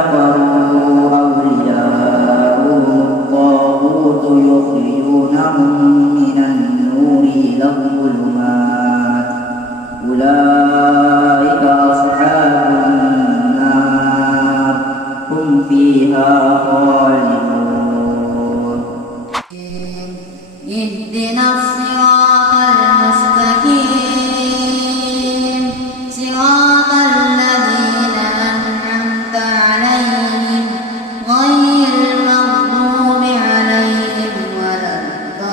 كفروا أولياؤهم الطاغوت يخرجونهم من النور إلى الظلمات أولئك أصحاب النار هم فيها خالدون. اهدنا الصراط المستقيم صراط الذين أنعمت عليهم غير المغضوب عليهم ولا الضالين.